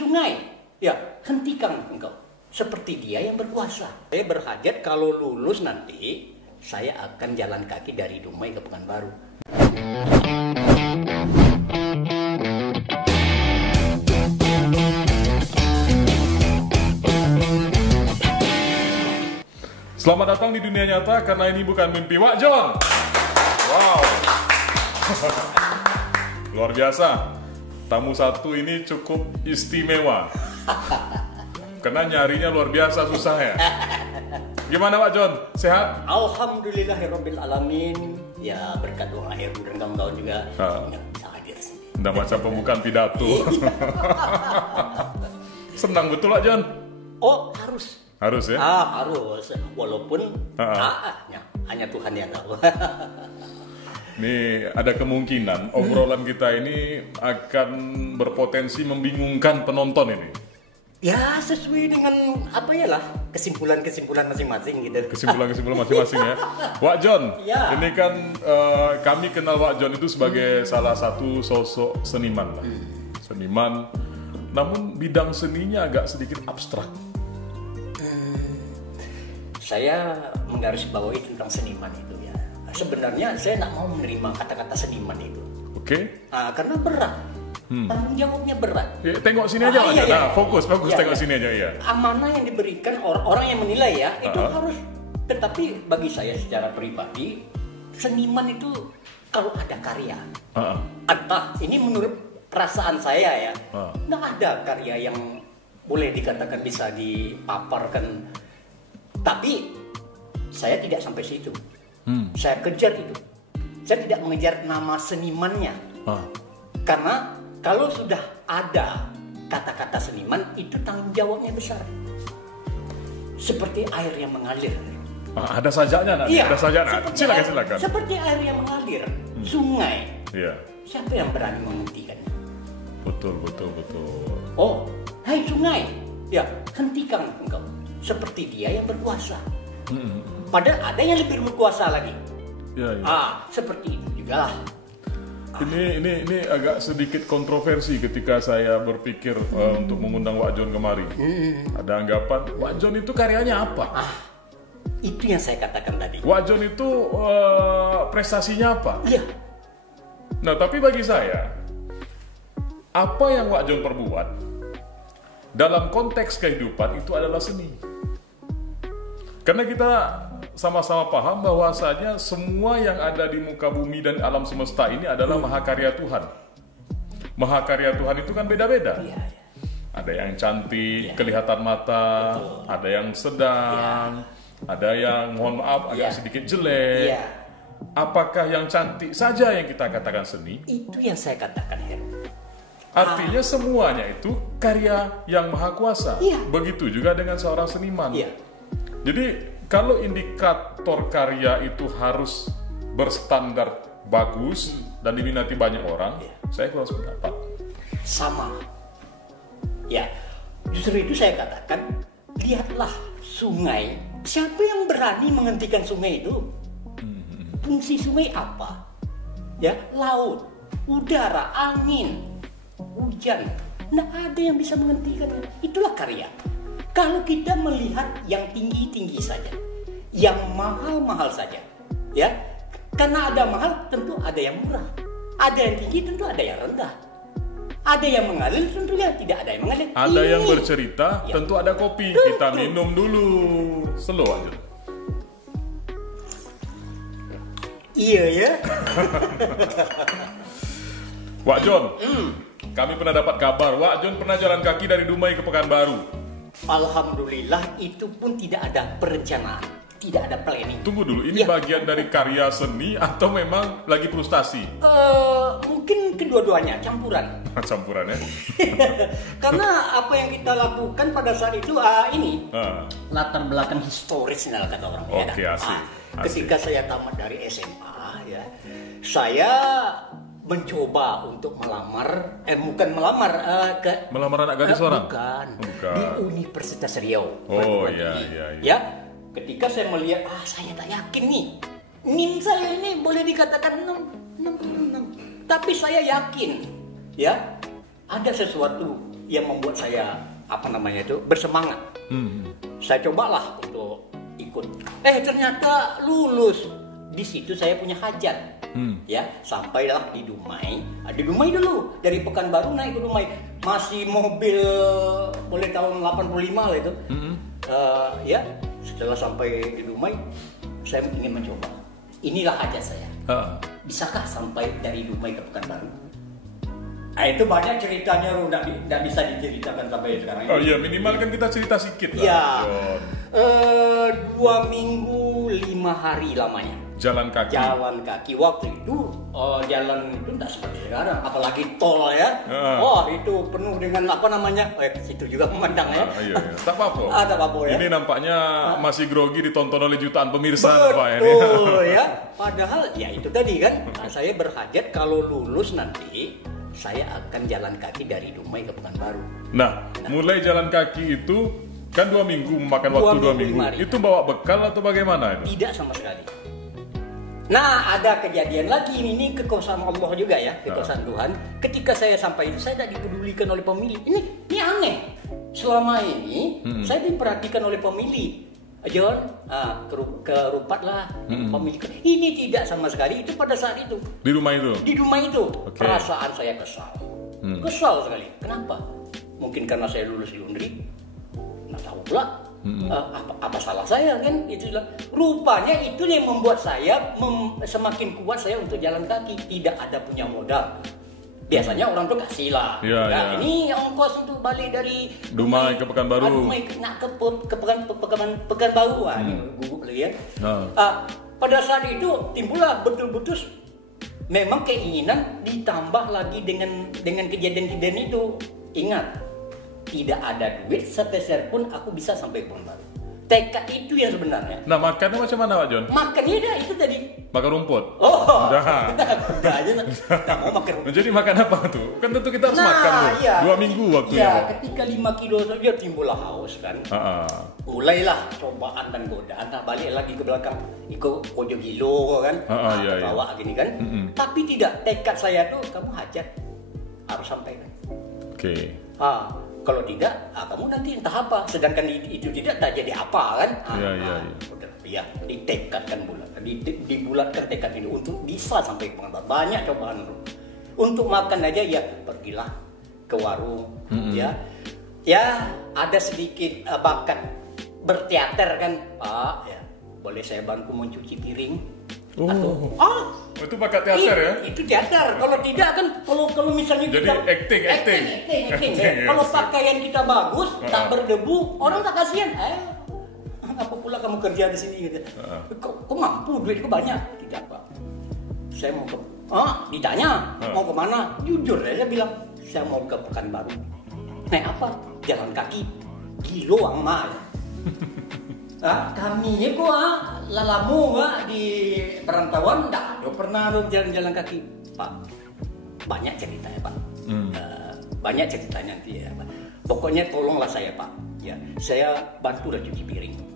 sungai, ya hentikan engkau. Seperti dia yang berkuasa. Saya berhajat kalau lulus nanti, saya akan jalan kaki dari Dumai ke Pekanbaru. Selamat datang di dunia nyata, karena ini bukan mimpi. Wak Jon! Wow! Luar biasa. Tamu satu ini cukup istimewa. Karena nyarinya luar biasa susah ya. Gimana Wak Jon? Sehat? Alhamdulillahirrabbilalamin. Ya berkat doa Heru dan kawan-kawan juga nggak bisa hadir sini. Nggak macam pembukaan pidato. Senang betul Wak Jon? Oh harus. Harus ya? Harus. Walaupun hanya Tuhan yang tahu. Nih ada kemungkinan obrolan kita ini akan berpotensi membingungkan penonton ini. Ya sesuai dengan kesimpulan-kesimpulan masing-masing gitu. Kesimpulan masing-masing ya. Wak Jon, Ya. ini kan kami kenal Wak Jon itu sebagai salah satu sosok seniman lah. Seniman, namun bidang seninya agak sedikit abstrak. Saya menggarisbawahi tentang seniman itu ya. Sebenarnya saya tidak mau menerima kata-kata seniman itu. Oke? Karena berat. Tanggung jawabnya berat. Ya, tengok sini aja Wak Jon. Iya. Nah, fokus tengok sini aja ya. Amanah yang diberikan orang yang menilai ya, itu harus. Tetapi bagi saya secara pribadi, seniman itu kalau ada karya. Entah ini menurut perasaan saya ya. Nggak ada karya yang boleh dikatakan bisa dipaparkan. Tapi saya tidak sampai situ. Saya kejar itu. Saya tidak mengejar nama senimannya. Karena kalau sudah ada kata-kata seniman, itu tanggung jawabnya besar. Seperti air yang mengalir. Ada sajaknya nanti. Iya, Ada sajaknya. Silakan. Seperti air yang mengalir, sungai. Iya. Siapa yang berani menghentikannya? Betul. Oh, hai sungai, ya hentikan engkau. Seperti dia yang berkuasa. Padahal ada yang lebih berkuasa lagi. Ya. Seperti itu juga lah. Ini agak sedikit kontroversi ketika saya berpikir untuk mengundang Wak Jon kemari. Ada anggapan Wak Jon itu karyanya apa? Itu yang saya katakan tadi. Wak Jon itu prestasinya apa? Iya. Nah, tapi bagi saya, apa yang Wak Jon perbuat dalam konteks kehidupan itu adalah seni. Karena kita sama-sama paham bahwasanya semua yang ada di muka bumi dan alam semesta ini adalah mahakarya Tuhan. Mahakarya Tuhan itu kan beda-beda. Iya. Ada yang cantik, kelihatan mata, ada yang sedang, ada yang mohon maaf agak sedikit jelek. Iya. Apakah yang cantik saja yang kita katakan seni? Itu yang saya katakan, Heru. Artinya semuanya itu karya yang maha kuasa. Iya. Begitu juga dengan seorang seniman. Iya. Jadi kalau indikator karya itu harus berstandar bagus dan diminati banyak orang, saya kurang sependapat. Sama. Ya, justru itu saya katakan, lihatlah sungai. Siapa yang berani menghentikan sungai itu? Fungsi sungai apa? Ya, laut, udara, angin, hujan. Nggak ada yang bisa menghentikannya. Itulah karya. Kalau kita melihat yang tinggi-tinggi saja, yang mahal-mahal saja, ya, karena ada mahal tentu ada yang murah, ada yang tinggi tentu ada yang rendah, ada yang mengalir tentunya tidak ada yang mengalir. Ada yang bercerita, tentu ada kopi. Kita minum dulu. Slow aja. Iya ya. Wak Jon, kami pernah dapat kabar Wak Jon pernah jalan kaki dari Dumai ke Pekanbaru. Alhamdulillah itu pun tidak ada perencanaan, tidak ada planning. Tunggu dulu, ini bagian dari karya seni atau memang lagi frustasi? Mungkin kedua-duanya, campuran. Campuran ya? Karena apa yang kita lakukan pada saat itu latar belakang historis nih kata orang. Oke, asik. Ketika saya tamat dari SMA, ya, saya mencoba untuk melamar, melamar anak gadis orang? Bukan. Di Universitas Riau. Oh iya. Ya, ketika saya melihat, saya tak yakin nih, NIM saya ini boleh dikatakan 66. Tapi saya yakin, ya, ada sesuatu yang membuat saya bersemangat. Saya cobalah untuk ikut. Ternyata lulus. Di situ saya punya hajat. Ya, sampailah di Dumai. Di Dumai dulu, dari Pekanbaru naik ke Dumai. Masih mobil boleh tahun 85 lah itu. Ya, setelah sampai di Dumai, saya ingin mencoba. Inilah hajat saya. Bisakah sampai dari Dumai ke Pekanbaru? Itu banyak ceritanya, nggak bisa diceritakan sampai sekarang. Oh iya, minimal kan kita cerita sedikit lah. Ya, 2 minggu 5 hari lamanya. Jalan kaki. Waktu itu jalan itu tidak seperti sekarang, apalagi tol ya. Itu penuh dengan situ juga memandang ya. Iya. Tak apa-apa. Tak apa-apa ya. Ini nampaknya masih grogi ditonton oleh jutaan pemirsa, Pak ini. Betul ya. Padahal ya itu tadi kan, saya berhajat kalau lulus nanti saya akan jalan kaki dari Dumai ke Pekanbaru. Nah, mulai jalan kaki itu kan 2 minggu, memakan waktu 2 minggu. Itu bawa bekal atau bagaimana itu? Tidak sama sekali. Nah, ada kejadian lagi, ini kekuasaan Allah juga ya, kekuasaan Tuhan. Ketika saya sampai itu, saya tidak dipedulikan oleh pemilih. Ini aneh. Selama ini saya diperhatikan oleh pemilih. John, ke Rupat lah, pemilih. Ini tidak sama sekali. Itu pada saat itu. Di rumah itu? Di rumah itu. Okay. Perasaan saya kesal. Kesal sekali. Kenapa? Mungkin karena saya lulus di UNRI. Nggak tahu pula. Apa salah saya kan? Itulah. Rupanya itu yang membuat saya semakin kuat saya untuk jalan kaki. Tidak ada punya modal. Biasanya orang tuh kasih lah. Ini ongkos untuk balik dari Dumai ke Pekanbaru. Dumai ke Pekanbaru. Ini gugup lagi ya. Pada saat itu timbullah betul-betul memang keinginan, ditambah lagi dengan kejadian-kejadian itu. Ingat, tidak ada duit sepeser pun aku bisa sampai Pekanbaru. Tekad itu yang sebenarnya. Nah, makannya macam mana, Pak John? Makannya itu tadi. Makan rumput? Udah aja. Nggak mau makan rumput. Jadi makan apa tuh? Kan tentu kita harus makan loh. Iya. 2 minggu waktunya. Iya, ketika 5 kilo saja timbullah haus kan. Mulailah cobaan dan godaan. Balik lagi ke belakang. Ikut Kojo Gilo kan. Bawa gini kan. Tapi tidak, tekad saya tuh kamu hajat. Harus sampai kan. Oke. Kalau tidak, kamu nanti entah apa. Sedangkan itu tidak jadi apa kan? Iya. Ditekadkan dibulatkan tekad ini untuk bisa sampai ke Pekanbaru. Banyak cobaan itu. Untuk makan aja ya pergilah ke warung. Ya ada sedikit bakat berteater kan, Pak. Ya, boleh saya bantu mencuci piring? Itu bakat teater ya? Itu teater. Kalau tidak kan, kalau misalnya jadi kita acting. Kalau pakaian kita bagus, tak berdebu, orang tak kasihan. Apa pula kamu kerja di sini gitu? Kok mampu, duitku banyak? Tidak, Pak. Saya mau ke ditanya mau kemana? Jujur aja bilang saya mau ke Pekanbaru. Naik apa? Jalan kaki. Gilo amal. Kami kok lalamu di perantauan nggak pernah jalan-jalan kaki, Pak. Banyak ceritanya, Pak. Banyak ceritanya nanti ya, Pak. Pokoknya tolonglah saya, Pak. Ya, saya bantulah cuci piring.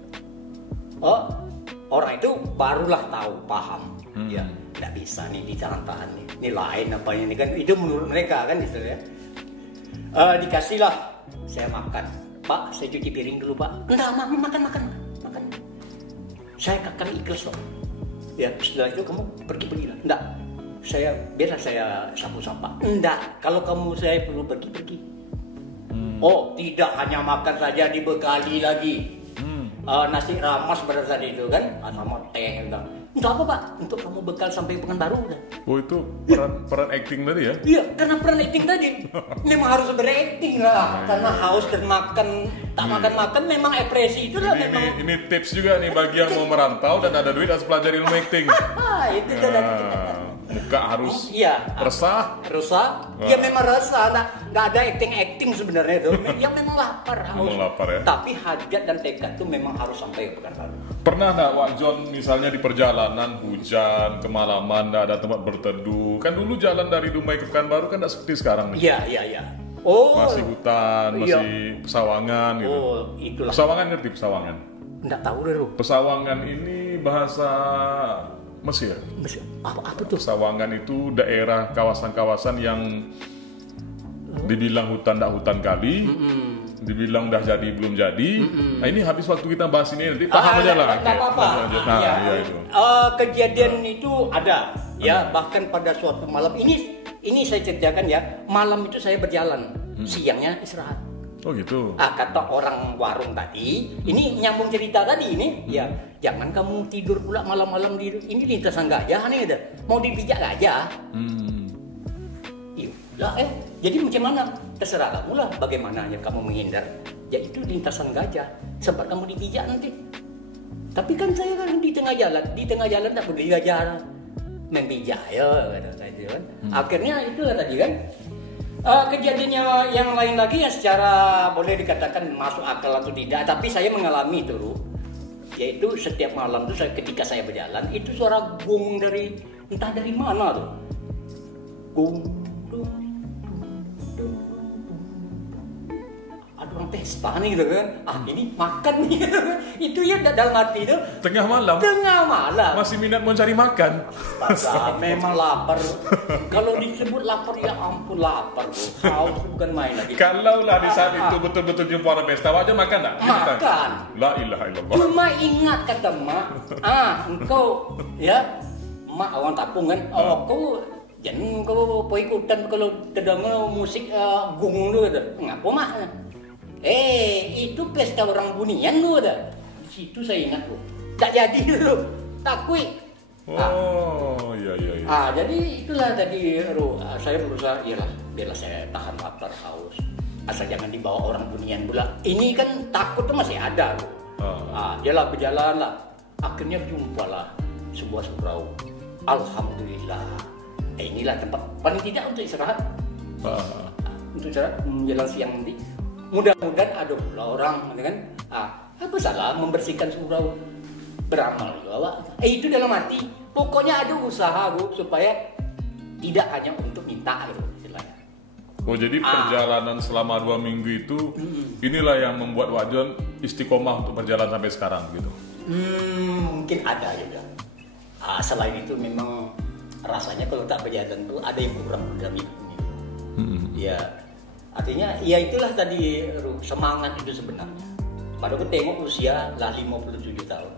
Orang itu barulah tahu, paham. Ya, nggak bisa nih ditahan-tahan nih. Ini lain apa ini kan? Itu menurut mereka kan gitu ya. Dikasihlah saya makan. Pak, saya cuci piring dulu, Pak. Enggak, makan. Saya akan ikhlas loh. Ya, setelah itu kamu pergi lah. Enggak, biarlah saya sapu-sapa. Enggak, kalau kamu saya perlu pergi. Tidak hanya makan saja, dibekali lagi. Nasi ramas pada saat itu kan, sama teh enggak. Untuk apa, Pak? Untuk kamu bekal sampai Pekanbaru kan. Itu peran acting tadi ya? Iya, karena peran acting tadi. Memang harus berakting lah. Karena haus dan tak makan memang ekspresi itu lah memang. Ini tips juga nih bagi yang mau merantau dan ada duit harus pelajari ilmu acting. Itu tadi. Muka harus resah. Ya memang resah. Nggak ada acting sebenarnya itu. Yang memang lapar, haus. Memang lapar ya. Tapi hajat dan tekad itu memang harus sampai ke Pekanbaru. Pernah nggak, Wak John, misalnya di perjalanan hujan, kemalaman, nggak ada tempat berteduh? Kan dulu jalan dari Dumai ke Pekanbaru kan nggak seperti sekarang nih. Iya. Masih hutan, masih pesawangan gitu. Itulah. Pesawangan ngerti pesawangan? Nggak tahu deh lu. Pesawangan ini bahasa Mesir. Apa tuh? Pesawangan itu daerah kawasan-kawasan yang Dibilang hutan tak hutan kali, dibilang dah jadi belum jadi. Nah ini habis waktu kita bahas ini nanti paham aja lah. Nggak apa-apa. Nah, iya itu. Kejadian itu ada, ya bahkan pada suatu malam ini saya ceritakan ya. Malam itu saya berjalan, siangnya istirahat. Oh gitu. Kata orang warung tadi, ini nyambung cerita tadi ini, ya jangan kamu tidur pula malam-malam di ini lintasan gajah nih, ada mau dipijak gajah. Iya, jadi macam mana? Terserah kamu lah, bagaimana yang kamu menghindar. Ya itu lintasan gajah, sempat kamu dipijak nanti. Tapi kan saya kan di tengah jalan tak boleh gajah membijak ya, kata saya kan. Akhirnya itu tadi kan. Kejadiannya yang lain lagi yang secara boleh dikatakan masuk akal atau tidak, tapi saya mengalami itu, yaitu setiap malam tuh ketika saya berjalan itu suara gong dari entah dari mana tuh, gong, ada orang pesta nih gitu kan, ini makan nih, itu ya dalam hati itu. Tengah malam. Masih minat mau cari makan. Memang lapar. Kalau disebut lapar ya ampun lapar, haus bukan main lagi. Kalau lah di saat itu betul-betul jumpa orang pesta, aja makan tak? Makan. La ilaha illallah. Cuma ingat kata mak, engkau ya, mak orang Tapung kan, kau jangan kau ikutan kalau terdengar musik gung tu, ngapa mak? Itu pesta orang Bunian lu ada. Di situ saya ingat tuh. Tak jadi dulu. Takui. Iya. Jadi itulah tadi saya berusaha biarlah saya tahan lapar haus. Asal jangan dibawa orang Bunian pula. Ini kan takut tuh masih ada. Dialah berjalan lah. Akhirnya jumpalah sebuah surau. Alhamdulillah. Inilah tempat paling tidak untuk istirahat. Untuk istirahat menjelang siang nanti. Mudah-mudahan ada pula orang kan, apa salah membersihkan surau, beramal juga. Itu dalam hati. Pokoknya ada usaha supaya tidak hanya untuk minta gitu istilahnya. Jadi perjalanan selama 2 minggu itu inilah yang membuat Wak Jon istiqomah untuk berjalan sampai sekarang gitu. Mungkin ada juga. Selain itu memang rasanya kalau tak berjalan tuh ada yang kurang dalam hidup ini. Ya. Artinya ya itulah tadi semangat itu sebenarnya. Baru aku tengok usia lah 57 tahun.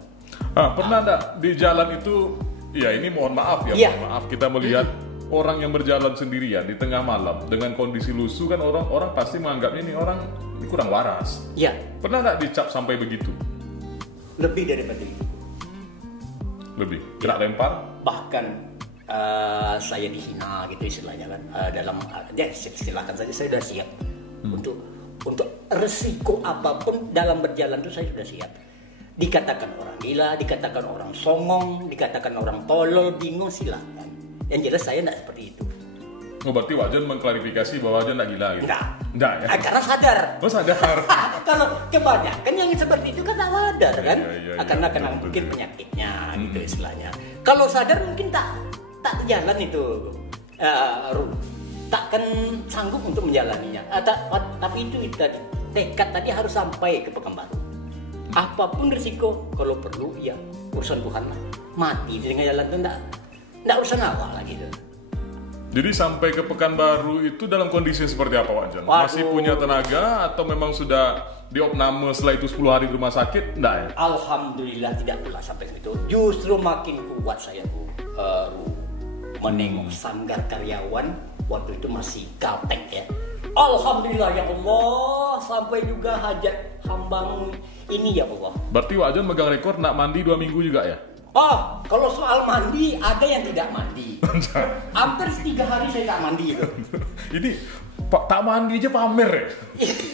Pernah enggak di jalan itu, ya ini mohon maaf ya. Mohon maaf kita melihat orang yang berjalan sendirian di tengah malam dengan kondisi lusuh kan orang pasti menganggap ini orang kurang waras. Iya. Pernah enggak dicap sampai begitu? Lebih daripada itu. Lebih? Kena lempar? Bahkan saya dihina gitu istilahnya kan, dalam silakan saja saya sudah siap untuk resiko apapun dalam berjalan itu saya sudah siap. Dikatakan orang gila, dikatakan orang songong, dikatakan orang tolol, bingung, silakan. Yang jelas saya tidak seperti itu. Berarti Wak Jon mengklarifikasi bahwa Wak Jon tidak gila gitu? Enggak ya? Karena sadar. Sadar. Kalau kebanyakan yang seperti itu kan tak sadar kan? Karena kena betul, mungkin penyakitnya gitu istilahnya. Kalau sadar mungkin tak jalan itu, takkan sanggup untuk menjalaninya. Tapi itu tadi tekad tadi harus sampai ke Pekanbaru. Apapun risiko, kalau perlu ya urusan Tuhan lah. Mati di tengah jalan itu enggak urusan awak lagi gitu. Jadi sampai ke Pekanbaru itu dalam kondisi seperti apa Wak Jon? Masih punya tenaga atau memang sudah diopname setelah itu 10 hari di rumah sakit? Enggak ya? Alhamdulillah tidak pula sampai situ. Justru makin kuat saya menengok sanggar karyawan waktu itu masih Kalteng ya. Alhamdulillah ya Allah, sampai juga hajat hambang ini ya Allah. Berarti Wak Jon megang rekor nak mandi 2 minggu juga ya? Kalau soal mandi ada yang tidak mandi. Hampir 3 hari saya tak mandi itu. Ini tak mandi aja pamer ya?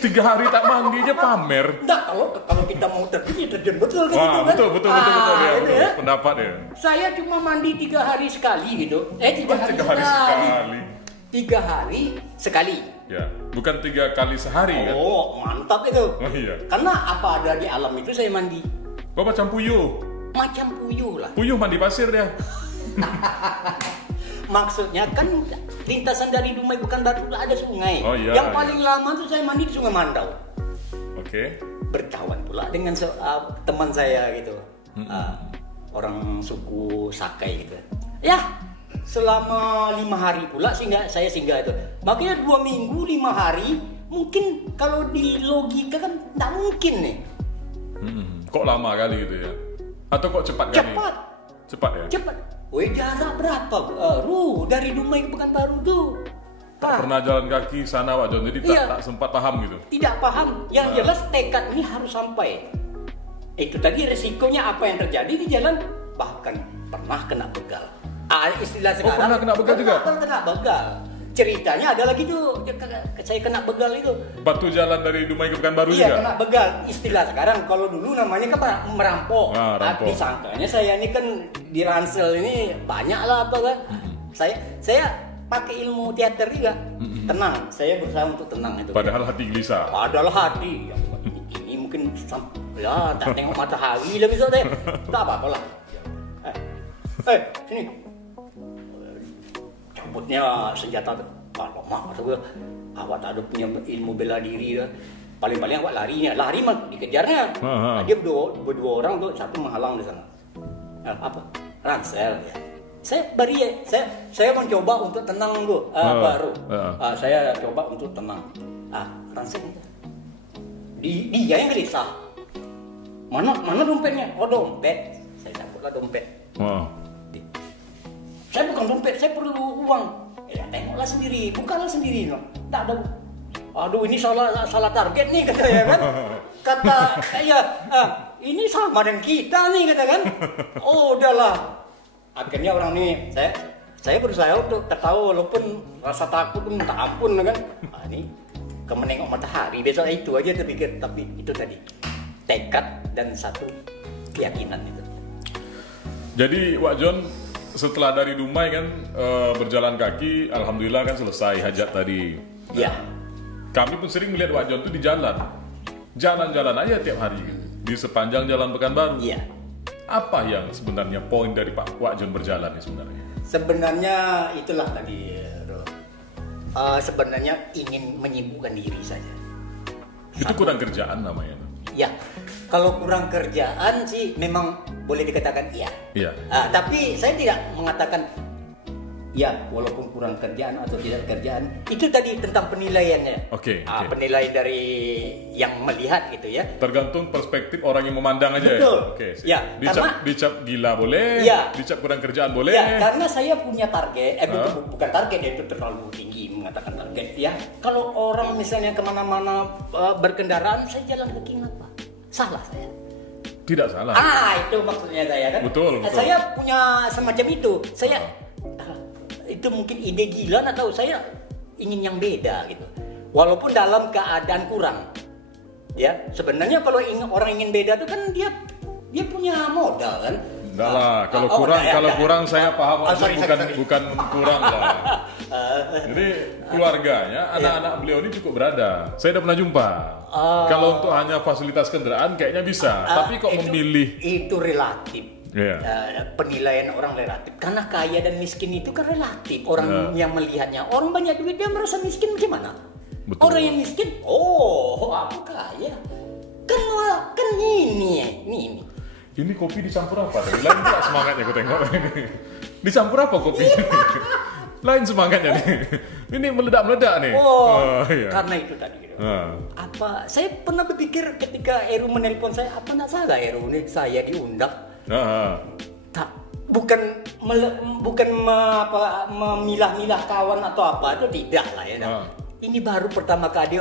3 hari tak mandi aja pamer. Enggak, kalau kita mau terjun betul kan gitu kan. Betul ya. Pendapat ya. Saya cuma mandi 3 hari sekali gitu. 3 hari sekali. 3 hari sekali. Ya, bukan 3 kali sehari kan? Mantap itu. Iya. Karena apa ada di alam itu saya mandi. Macam puyuh. Macam puyuh lah. Puyuh mandi pasir dia. Maksudnya kan lintasan dari Dumai Pekanbaru ada sungai. Yang paling lama tuh saya mandi di Sungai Mandau. Oke. Berkawan pula dengan teman saya gitu. Orang suku Sakai gitu. Ya, selama 5 hari pula saya singgah itu. Makanya 2 minggu 5 hari mungkin kalau di logika kan tidak mungkin nih. Kok lama kali gitu ya? Atau kok cepat kali? Cepat ya? Cepat. Weh, jarak berapa? Dari Dumai ke Pekanbaru tuh. Tak pernah jalan kaki sana Wak Jon, jadi tak sempat paham gitu. Tidak paham. Yang jelas tekad ini harus sampai. Itu tadi resikonya apa yang terjadi di jalan, bahkan pernah kena begal. Istilah sekarang. Pernah kena begal juga? Kena begal. Ceritanya ada lagi tuh, saya kena begal itu. Batu jalan dari Dumai ke Pekanbaru juga? Iya, kena begal. Istilah sekarang, kalau dulu namanya kan merampok. Rampok. Disangkanya saya ini kan di Ransel ini banyak lah apa kan. Saya pakai ilmu teater juga. Tenang, saya berusaha untuk tenang itu. Padahal hati gelisah. Padahal hati. Ini mungkin ya tak tengok matahari lah bisa deh. Tak apa-apa lah. Sini. Cabutnya senjata tuh. Kalau mak kata gue, awak tak ada punya ilmu bela diri dah. Paling-paling awak larinya. Lari mah dikejarnya. Dia berdua orang tuh, satu menghalang di sana. Apa? Ransel ya. Saya mencoba untuk tenang dulu. Baru. Saya coba untuk tenang. Ransel dia yang gelisah. Mana dompetnya? Oh, dompet. Saya cabutlah dompet. Saya bukan dompet, saya perlu uang. Ya tengoklah sendiri, bukanlah sendiri no. Tak ada. Aduh, ini salah target nih kata ya kan. Kata ini sama dengan kita nih kata kan. Oh, udahlah. Akhirnya orang ini saya berusaha untuk tertawa walaupun rasa takut pun minta ampun kan. Ini menengok matahari besok itu aja terpikir, tapi itu tadi tekad dan satu keyakinan itu. Jadi Wak Jon setelah dari Dumai kan berjalan kaki, alhamdulillah kan selesai hajat tadi. Ya. Kami pun sering melihat Wak Jon itu di jalan-jalan aja tiap hari di sepanjang jalan Pekanbaru. Iya. Apa yang sebenarnya poin dari Pak Wak Jon berjalan sebenarnya? Sebenarnya itulah tadi. Sebenarnya ingin menyibukkan diri saja. Itu kurang kerjaan namanya. Ya, kalau kurang kerjaan sih memang boleh dikatakan iya. Iya. Tapi saya tidak mengatakan ya walaupun kurang kerjaan atau tidak kerjaan. Itu tadi tentang penilaiannya. Oke. Penilaian dari yang melihat gitu ya. Tergantung perspektif orang yang memandang aja. Betul. Ya. Oke. Ya, Dicap gila boleh. Ya. Dicap kurang kerjaan boleh. Ya, karena saya punya target. Bukan target, itu terlalu tinggi mengatakan target ya. Kalau orang misalnya kemana-mana berkendaraan, saya jalan kaki kenapa? Salah saya. Tidak salah. Itu maksudnya saya kan. Betul. Saya punya semacam itu. Saya itu mungkin ide gila atau saya ingin yang beda gitu. Walaupun dalam keadaan kurang. Ya, sebenarnya kalau orang ingin beda itu kan dia punya modal kan. Enggak lah, kalau kurang saya paham bukan kurang lah. Jadi keluarganya, anak-anak beliau ini cukup berada. Saya udah pernah jumpa. Kalau untuk hanya fasilitas kendaraan kayaknya bisa, tapi kok memilih itu relatif. Penilaian orang relatif. Karena kaya dan miskin itu kan relatif. Orang yang melihatnya, orang banyak duit dia merasa miskin bagaimana? Betul. Orang yang miskin, aku kaya. Kan ini. Ini kopi dicampur apa? Lain pula semangatnya aku tengok ini. Dicampur apa kopi? Lain semangatnya nih. Ini meledak-meledak nih. Iya. Karena itu tadi. Apa? Saya pernah berpikir ketika Eru menelpon saya, apa nak salah Eru ini saya diundang? Tak, bukan memilah-milah kawan atau apa itu tidak lah ya. Ini baru pertama kali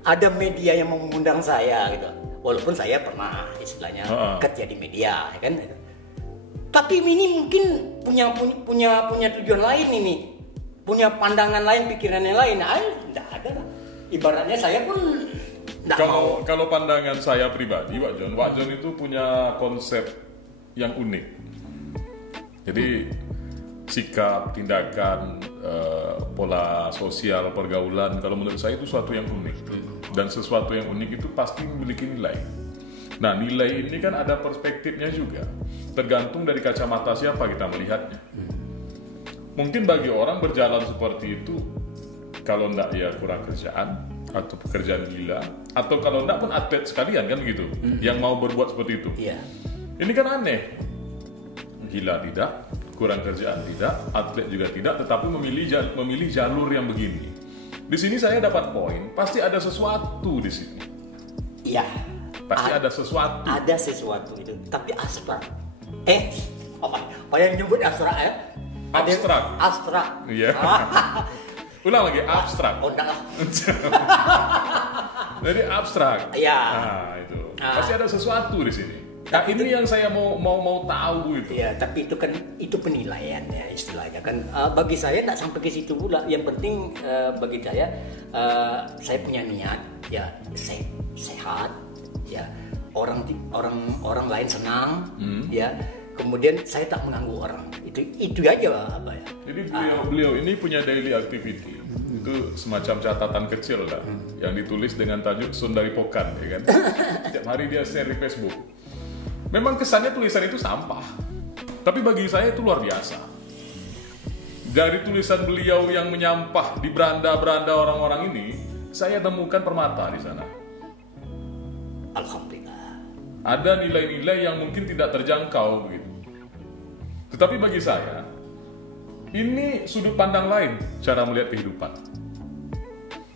ada media yang mengundang saya gitu. Walaupun saya pernah istilahnya kerja di media, kan? Tapi ini mungkin punya tujuan lain ini, punya pandangan lain, pikiran yang lain. Tidak ada lah. Ibaratnya saya pun kalau pandangan saya pribadi, Wak Jon itu punya konsep yang unik. Jadi sikap, tindakan, pola sosial, pergaulan, kalau menurut saya itu sesuatu yang unik. Dan sesuatu yang unik itu pasti memiliki nilai. Nah, nilai ini kan ada perspektifnya juga. Tergantung dari kacamata siapa kita melihatnya. Mungkin bagi orang berjalan seperti itu, kalau enggak ya kurang kerjaan, atau pekerjaan gila, atau kalau enggak pun atlet sekalian kan begitu, yang mau berbuat seperti itu. Iya. Ini kan aneh. Gila tidak, kurang kerjaan tidak, atlet juga tidak, tetapi memilih jalur yang begini. Di sini saya dapat poin, pasti ada sesuatu di sini. Iya. Pasti ada sesuatu. Ada sesuatu itu, tapi abstrak. Apa yang nyebut abstrak ya? Abstrak. Abstrak. Iya. Ulang lagi, abstrak. Oh, enggak lah. Jadi abstrak. Iya. Nah, itu. Pasti ada sesuatu di sini. Nah, ini yang saya mau tahu itu. Iya, tapi itu kan itu penilaian ya istilahnya kan. Bagi saya tidak sampai ke situ pula. Yang penting bagi saya punya niat ya sehat ya, orang lain senang ya. Kemudian saya tak mengganggu orang. Itu aja apa ya. Jadi beliau ini punya daily activity. Itu semacam catatan kecil lah yang ditulis dengan tajuk Sun dari Pokan ya kan. Setiap hari dia share di Facebook. Memang kesannya tulisan itu sampah. Tapi bagi saya itu luar biasa. Dari tulisan beliau yang menyampah di beranda-beranda orang-orang ini, saya temukan permata di sana. Alhamdulillah. Ada nilai-nilai yang mungkin tidak terjangkau begitu. Tetapi bagi saya, ini sudut pandang lain cara melihat kehidupan.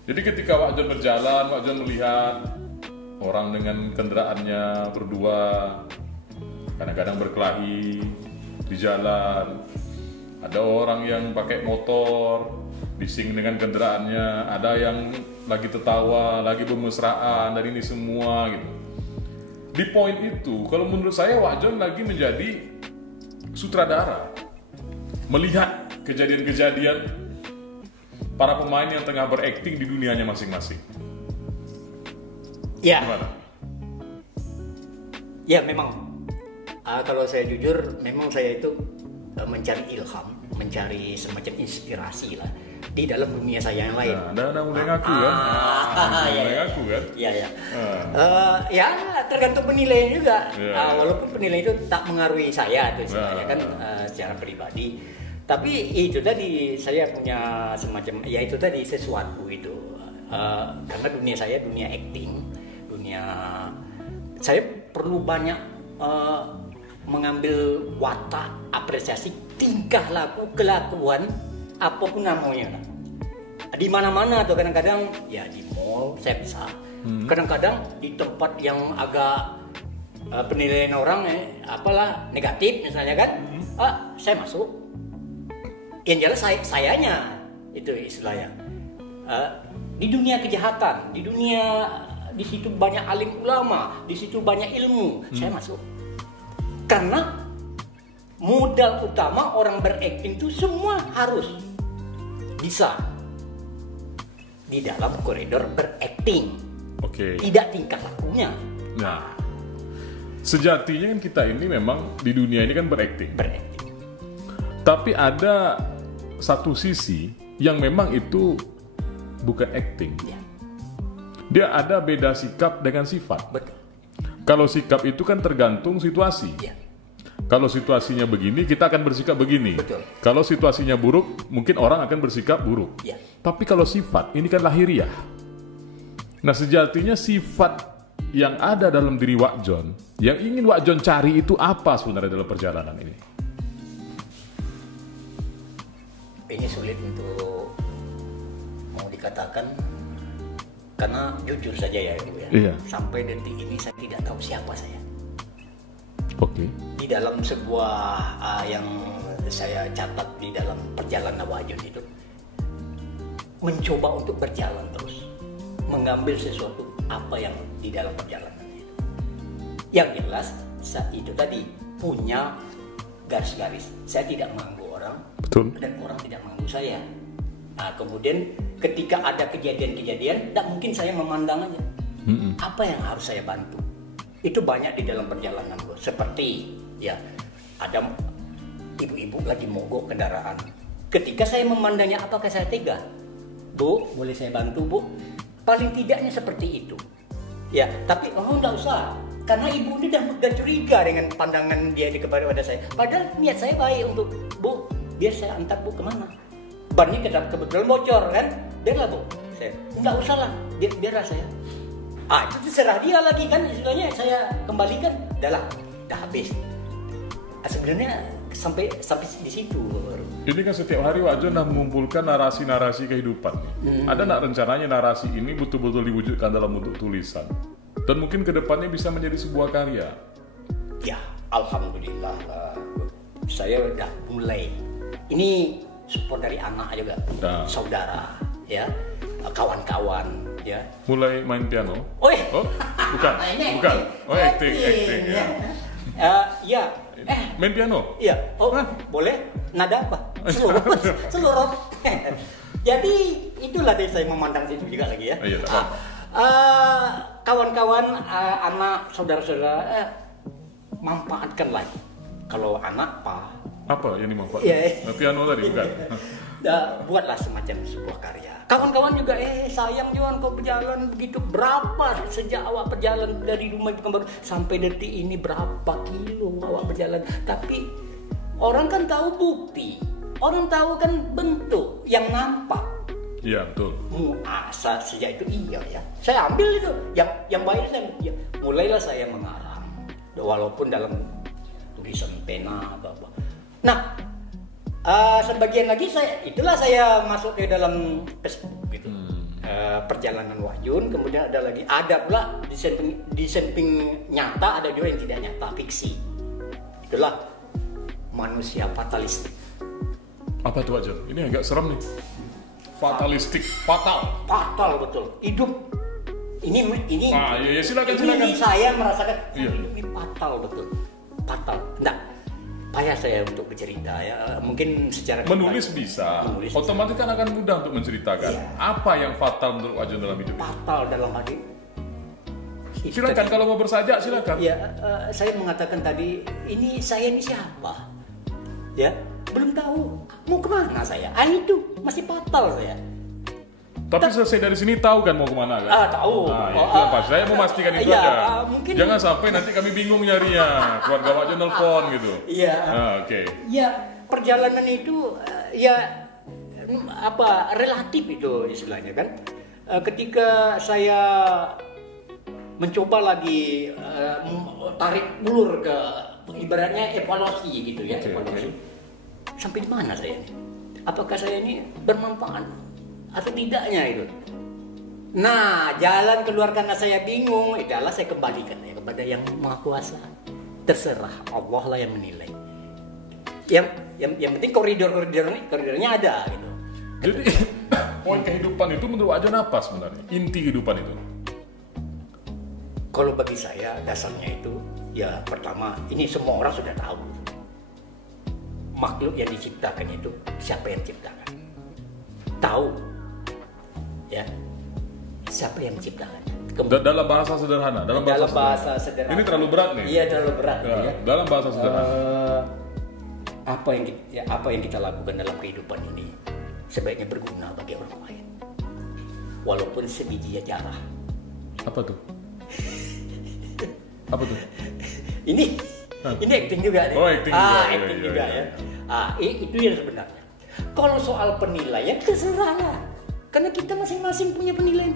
Jadi ketika Wak Jon berjalan, Wak Jon melihat orang dengan kendaraannya berdua, kadang-kadang berkelahi di jalan. Ada orang yang pakai motor, bising dengan kendaraannya. Ada yang lagi tertawa, lagi bermesraan, dari ini semua gitu. Di poin itu, kalau menurut saya Wak Jon lagi menjadi sutradara, melihat kejadian-kejadian para pemain yang tengah berakting di dunianya masing-masing. Ya. Gimana? Ya memang. Kalau saya jujur, memang saya itu mencari ilham, mencari semacam inspirasi lah di dalam dunia saya yang lain. Nah, Anda mulai ngaku kan? Mulai ngaku kan? Iya. Ya tergantung penilaian juga. Walaupun penilaian itu tak mengaruhi saya itu sebenarnya kan secara pribadi. Tapi itu tadi saya punya semacam, ya itu tadi sesuatu itu. Karena dunia saya dunia acting, saya perlu banyak mengambil watak, apresiasi, tingkah laku, kelakuan, apapun namanya. Di mana-mana tuh kadang-kadang ya di mall saya bisa, kadang-kadang di tempat yang agak penilaian orang apalah negatif misalnya kan, saya masuk. Yang jelas sayanya itu istilahnya. Di dunia kejahatan, di situ banyak alim ulama, di situ banyak ilmu, saya masuk. Karena modal utama orang berakting itu semua harus bisa di dalam koridor berakting. Oke. Tidak tingkah lakunya. Nah, sejatinya kan kita ini memang di dunia ini kan berakting. Tapi ada satu sisi yang memang itu bukan acting. Ya. Dia ada beda sikap dengan sifat. Betul. Kalau sikap itu kan tergantung situasi. Ya. Kalau situasinya begini, kita akan bersikap begini. Betul. Kalau situasinya buruk, mungkin orang akan bersikap buruk. Ya. Tapi kalau sifat, ini kan lahiriah. Nah, sejatinya sifat yang ada dalam diri Wak Jon, yang ingin Wak Jon cari itu apa sebenarnya dalam perjalanan ini? Ini sulit untuk mau dikatakan, karena jujur saja ya Ibu ya. Iya. Sampai detik ini saya tidak tahu siapa saya. Oke. Di dalam sebuah yang saya catat di dalam perjalanan Wak Jon itu, mencoba untuk berjalan terus, mengambil sesuatu apa yang di dalam perjalanan itu. Yang jelas itu tadi punya garis-garis. Saya tidak mengganggu orang. Betul. Dan orang tidak mengganggu saya. Nah, kemudian ketika ada kejadian-kejadian, tidak mungkin saya memandang aja. Apa yang harus saya bantu? Itu banyak di dalam perjalanan bro. Seperti ya ada ibu-ibu lagi mogok kendaraan. Ketika saya memandangnya, apakah saya tega? Bu, boleh saya bantu bu? Paling tidaknya seperti itu. Ya, tapi enggak usah. Karena ibu ini udah curiga dengan pandangan dia kepada saya. Padahal niat saya baik untuk bu, biar saya antar bu kemana. Bannya kebetulan bocor kan, biarlah bu. Saya enggak usah lah, biarlah saya. Itu terserah dia lagi kan, istilahnya saya kembalikan, dah habis. Sebenarnya sampai di situ. Ini kan setiap hari Wak Jon mengumpulkan narasi-narasi kehidupan. Ada nggak rencananya narasi ini betul-betul diwujudkan dalam bentuk tulisan? Dan mungkin kedepannya bisa menjadi sebuah karya? Ya, alhamdulillah saya udah mulai. Ini support dari anak juga, saudara, ya, kawan-kawan, ya. Mulai main piano? Oh, bukan. Oh, acting ya. Ya. Main piano? Iya. Oh, boleh? Nada apa? Seluruh. Jadi itulah deh saya memandang situ juga lagi ya. Iya, kawan-kawan, anak, saudara-saudara, manfaatkanlah. Kalau anak apa yang dimanfaatkan? Piano tadi bukan? Buatlah semacam sebuah karya. Kawan-kawan juga sayang Johan kau berjalan begitu, berapa sejak awak berjalan dari rumah Pekanbaru sampai detik ini, berapa kilo awak berjalan. Tapi orang kan tahu bukti, orang tahu kan bentuk yang nampak. Iya, betul. Sejak itu ya. Saya ambil itu yang baik ya. Mulailah saya mengarang, walaupun dalam tulisan pena apa. Nah, sebagian lagi saya masuk ke dalam Facebook gitu. Perjalanan Wak Jon, kemudian ada pula di samping nyata ada juga yang tidak nyata, fiksi. Itulah manusia fatalistik. Apa tuh Wak Jon? Ini agak serem nih. Fatalistik, fatal betul. Hidup ini. Ya silakan. Ini saya merasakan hidup ini fatal betul. Fatal. Nah, payah saya untuk bercerita ya. Mungkin secara menulis bisa. Otomatis kan akan mudah untuk menceritakan. Iya. Apa yang fatal menurut Wak Jon dalam hidup? Fatal dalam hati. Silakan kalau mau bersajak silakan. Ya, saya mengatakan tadi saya ini siapa? Ya, belum tahu mau kemana saya. Itu masih fatal saya. Tapi selesai dari sini tahu kan mau kemana kan? Tahu. Itu yang pas. Saya memastikan itu aja. Jangan sampai nanti kami bingung nyarinya. Keluarga Wak Jon nelfon gitu. Iya. Oke. Ya, perjalanan itu relatif itu istilahnya kan. Ketika saya mencoba lagi tarik ulur ke ibaratnya evaluasi gitu ya, evaluasi. Sampai di mana saya ini? Apakah saya ini bermanfaat atau tidaknya itu? Nah, jalan keluar karena saya bingung, itulah saya kembalikan ya kepada yang Maha Kuasa. Terserah, Allah lah yang menilai. Yang penting koridornya ada gitu. Jadi poin kehidupan itu menurut Wak Jon apa sebenarnya? Inti kehidupan itu? Kalau bagi saya dasarnya itu ya pertama, ini semua orang sudah tahu. Makhluk yang diciptakan itu siapa yang ciptakan? Tahu. Ya. Siapa yang menciptakan? Dalam bahasa sederhana. Dalam bahasa sederhana. Ini terlalu berat nih. Iya, terlalu berat. Ya. Dalam bahasa sederhana. Apa yang kita lakukan dalam kehidupan ini sebaiknya berguna bagi orang lain. Walaupun sebiji jarah. Apa tuh? Ini acting juga nih. Oh, acting juga. Ya. Itu yang sebenarnya. Kalau soal penilaian terserahlah. Karena kita masing-masing punya penilaian.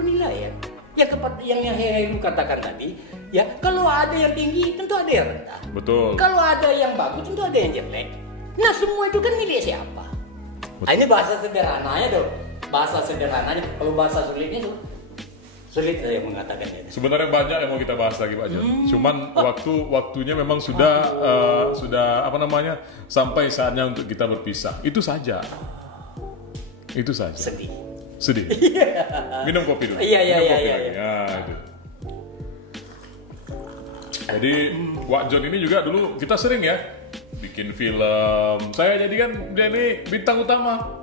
Ya yang Heru katakan tadi, ya kalau ada yang tinggi tentu ada yang rendah. Betul. Kalau ada yang bagus tentu ada yang jelek. Nah, semua itu kan milik siapa? Ini bahasa sederhananya dong. Bahasa sederhananya. Kalau bahasa sulitnya sulit saya mengatakannya. Sebenarnya banyak yang mau kita bahas lagi Pak Jon. Cuman waktunya memang sudah sampai saatnya untuk kita berpisah. Itu saja. Sedih. Minum kopi dulu. Iya. Nah, itu. Jadi Wak Jon ini juga dulu kita sering ya bikin film. Saya jadikan dia ini bintang utama.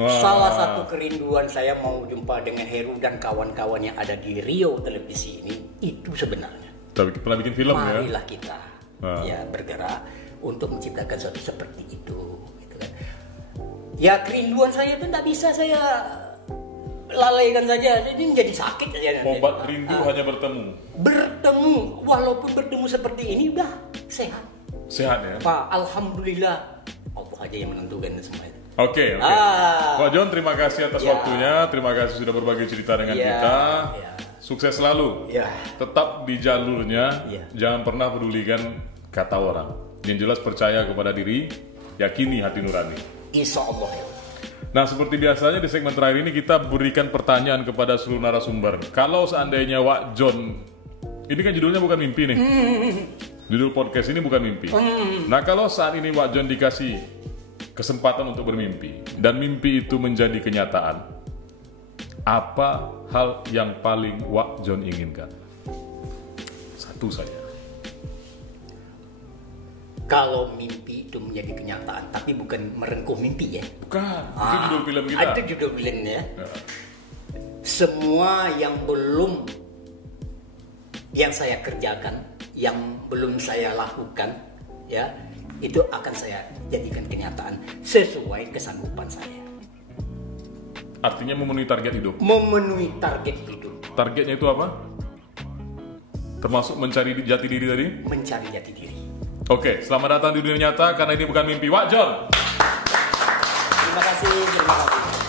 Salah satu kerinduan saya mau jumpa dengan Heru dan kawan-kawan yang ada di Rio Televisi ini itu sebenarnya. Tapi pernah bikin film ya? Marilah kita bergerak untuk menciptakan sesuatu seperti itu. Gitu kan. Ya kerinduan saya itu tidak bisa saya lalaikan saja. Ini menjadi sakit saja. Obat rindu hanya bertemu. Walaupun bertemu seperti ini udah sehat. Sehat ya? Pak, alhamdulillah Allah aja yang menentukan semua itu. Oke. Pak Jon, terima kasih atas waktunya. Terima kasih sudah berbagi cerita dengan kita. Sukses selalu. Tetap di jalurnya. Jangan pernah pedulikan kata orang. Yang jelas percaya kepada diri, yakini hati nurani. Insya Allah ya. Nah, seperti biasanya di segmen terakhir ini kita berikan pertanyaan kepada seluruh narasumber. Kalau seandainya Wak Jon, ini kan judulnya bukan mimpi nih. Judul podcast ini bukan mimpi. Nah, kalau saat ini Wak Jon dikasih kesempatan untuk bermimpi dan mimpi itu menjadi kenyataan, apa hal yang paling Wak Jon inginkan? Satu saja. Kalau mimpi itu menjadi kenyataan, tapi bukan merengkuh mimpi ya. Bukan, itu judul film kita. Itu judul filmnya. Semua yang belum, yang saya kerjakan, yang belum saya lakukan, ya, itu akan saya jadikan kenyataan sesuai kesanggupan saya. Artinya memenuhi target hidup. Memenuhi target hidup. Targetnya itu apa? Termasuk mencari jati diri tadi? Mencari jati diri. Oke, selamat datang di dunia nyata karena ini bukan mimpi. Wak Jon. Terima kasih.